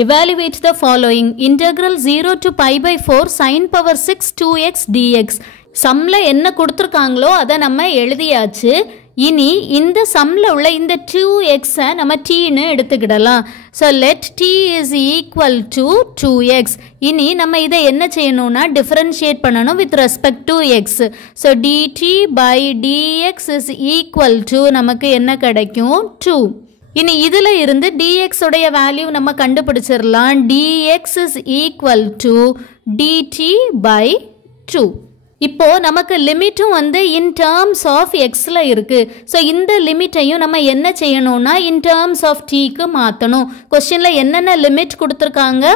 Evaluate the following. Integral 0 to pi by 4 sin power 6 2x dx. சம்ல என்ன கொடுத்திருக்காங்களோ அதை நம்ம எழுதியாச்சு. இனி இந்த சம்ல உள்ள இந்த 2x நம்ம tன்னு எடுத்துக்கிடலாம். So let t is equal to 2x. இனி நம்ம இதை என்ன செய்யணும்னா differentiate பண்ணணும் with respect to x. So dt by dx is equal to நமக்கு என்ன கிடைக்கும் 2. இனி இதுல இருந்து dx உடைய வேல்யூ நம்ம கண்டுபிடிச்சிரலாம். dx is equal to dt by 2. இப்போ நமக்கு லிமிட்டும் வந்து in terms of xல இருக்கு. ஸோ இந்த லிமிட்டையும் நம்ம என்ன செய்யணும்னா in terms of tக்கு மாற்றணும். கொஸ்டின்ல என்னென்ன லிமிட் கொடுத்துருக்காங்க?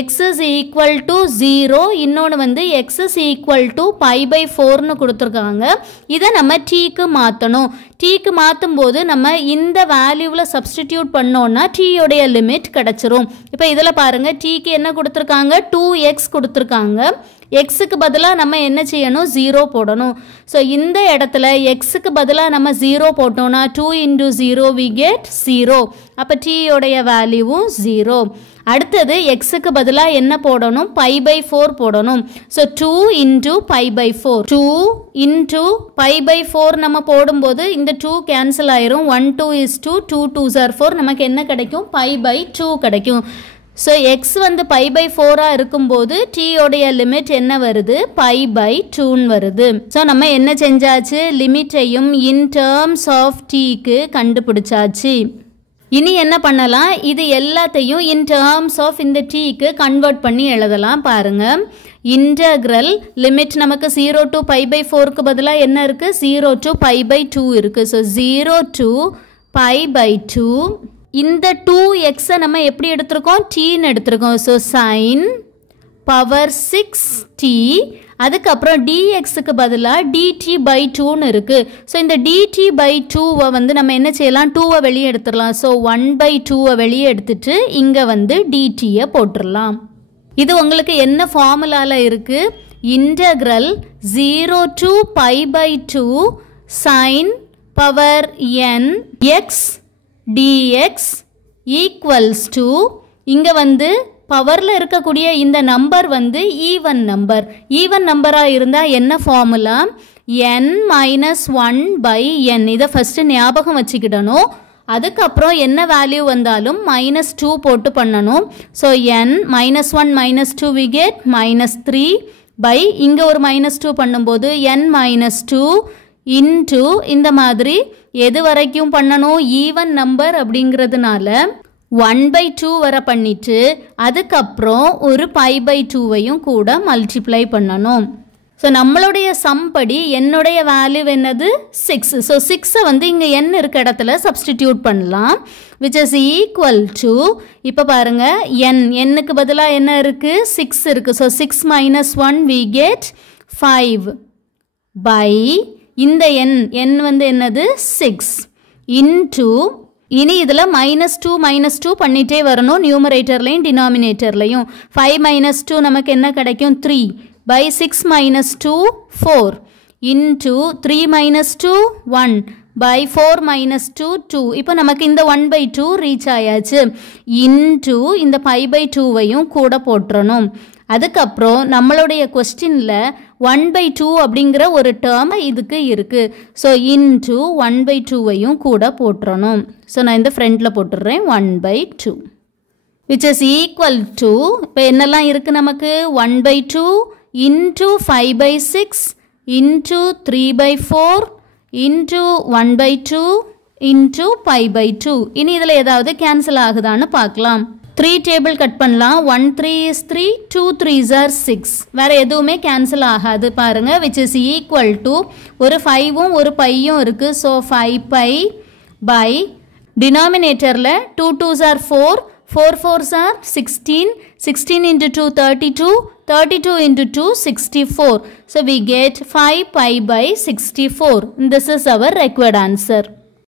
x is equal to 0, இன்னொன்று வந்து x is equal to pi by 4ன்னு கொடுத்துருக்காங்க. இதை நம்ம tக்கு மாற்றணும். tக்கு மாற்றும் போது நம்ம இந்த வேல்யூவில் சப்ஸ்டிடியூட் பண்ணோம்னா tயோடைய லிமிட் கிடச்சிரும். இப்போ இதில் பாருங்க, tக்கு என்ன கொடுத்துருக்காங்க? 2x கொடுத்துருக்காங்க. எக்ஸுக்கு பதிலாக நம்ம என்ன செய்யணும்? 0 போடணும். ஸோ இந்த இடத்துல எக்ஸுக்கு பதிலாக நம்ம 0 போட்டோம்னா 2 into 0 we get 0. அப்போ டீயோடைய வேல்யூவும் 0. அடுத்தது எக்ஸுக்கு பதிலாக என்ன போடணும்? pi by 4 போடணும். So 2 into pi by 4. 2 into pi by 4 நம்ம போடும்போது இந்த 2 கேன்சல் ஆயிரும். 1 2 is 2, 2 2s are 4. நமக்கு என்ன கிடைக்கும்? pi by 2 கிடைக்கும். ஸோ எக்ஸ் வந்து pi by 4 இருக்கும்போது டீயோடைய லிமிட் என்ன வருது? pi by 2ன்னு வருது. ஸோ நம்ம என்ன செஞ்சாச்சு? லிமிட்டையும் இன் டேர்ம்ஸ் ஆஃப் டீக்கு கண்டுபிடிச்சாச்சு. இனி என்ன பண்ணலாம்? இது எல்லாத்தையும் இன் டேர்ம்ஸ் ஆஃப் இந்த டீக்கு கன்வெர்ட் பண்ணி எழுதலாம். பாருங்க, இன்டகிரல் லிமிட் நமக்கு 0 to pi by 4க்கு பதிலாக என்ன இருக்கு? 0 to pi by 2 இருக்கு. So 0 to pi by 2. இந்த 2x நம்ம எப்படி எடுத்திருக்கோம்? tன்னு எடுத்திருக்கோம். So sin power 6t. அதுக்கப்புறம் dxக்கு பதிலாக dt by 2ன்னு இருக்கு. ஸோ இந்த dt by 2 வந்து நம்ம என்ன செய்யலாம்? 2 வெளியே எடுத்துடலாம். ஸோ 1 by 2 வெளியே எடுத்துட்டு இங்கே வந்து dt போட்டுடலாம். இது உங்களுக்கு என்ன ஃபார்முலால இருக்கு? Integral 0 to pi by 2 sin power n x dx equals to, இங்க வந்து பவர்ல இருக்கக்கூடிய இந்த நம்பர் வந்து ஈவன் நம்பர். ஈவன் நம்பரா இருந்தா என்ன formula? n minus 1 by n. இதை ஃபர்ஸ்ட் ஞாபகம் வச்சுக்கிடணும். அதுக்கப்புறம் என்ன வேல்யூ வந்தாலும் -2 போட்டு பண்ணணும். So n -1 -2 we get -3 by இங்க ஒரு -2 பண்ணும்போது n -2 into இந்த மாதிரி எது வரைக்கும் பண்ணணும்? ஈவன் நம்பர் அப்படிங்கிறதுனால 1 by 2 வரை பண்ணிட்டு அதுக்கப்புறம் ஒரு pi by 2வையும் கூட மல்டிப்ளை பண்ணணும். ஸோ நம்மளுடைய சம் படி என்னுடைய வேல்யூ என்னது? 6. ஸோ 6 வந்து இங்கே n இருக்க இடத்துல சப்ஸ்டிடியூட் பண்ணலாம். விச் இஸ் ஈக்குவல் டு, இப்போ பாருங்க, க்கு பதிலாக என்ன இருக்கு? 6 இருக்கு. ஸோ 6 - 1 we get 5 by இந்த n வந்து என்னது? 6 into, இனி இதில் -2 பண்ணிட்டே வரணும் நியூமரேட்டர்லையும் டினாமினேட்டர்லையும். 5 - 2 நமக்கு என்ன கிடைக்கும்? 3 by 6 - 2 4 into 3 - 2 1 by 4 - 2 2. இப்போ நமக்கு இந்த 1 by 2 ரீச் ஆயாச்சு. into இந்த pi by 2வையும் கூட போட்டுறணும். அதுக்கப்புறம் நம்மளுடைய கொஸ்டினில் 1 by 2 அப்படிங்கிற ஒரு டேர்ம் இதுக்கு இருக்குது. ஸோ இன்ட்டு 1 by 2வையும் கூட போட்டுறணும். ஸோ நான் இந்த ஃப்ரண்டில் போட்டுடுறேன் 1 by 2 which is equal to, இப்போ என்னெல்லாம் இருக்குது நமக்கு? 1 by 2 into 5 by 6 into 3 by 4 into 1 by 2 into pi by 2. இனி இதில் ஏதாவது கேன்சல் ஆகுதான்னு பார்க்கலாம். 3 டேபிள் கட் பண்ணலாம். 1 3 is 3, 2 3s are 6. வேறு எதுவுமே கேன்சல் ஆகாது பாருங்க. விச் இஸ் ஈக்குவல் டு, ஒரு 5ம் ஒரு பையும் இருக்குது. ஸோ 5 pi by டினாமினேட்டரில் 2 2s are 4, 4 4s are 16, 16 into 2 32, 32 into 2 64. So we get 5 pi by 64. This is our required answer.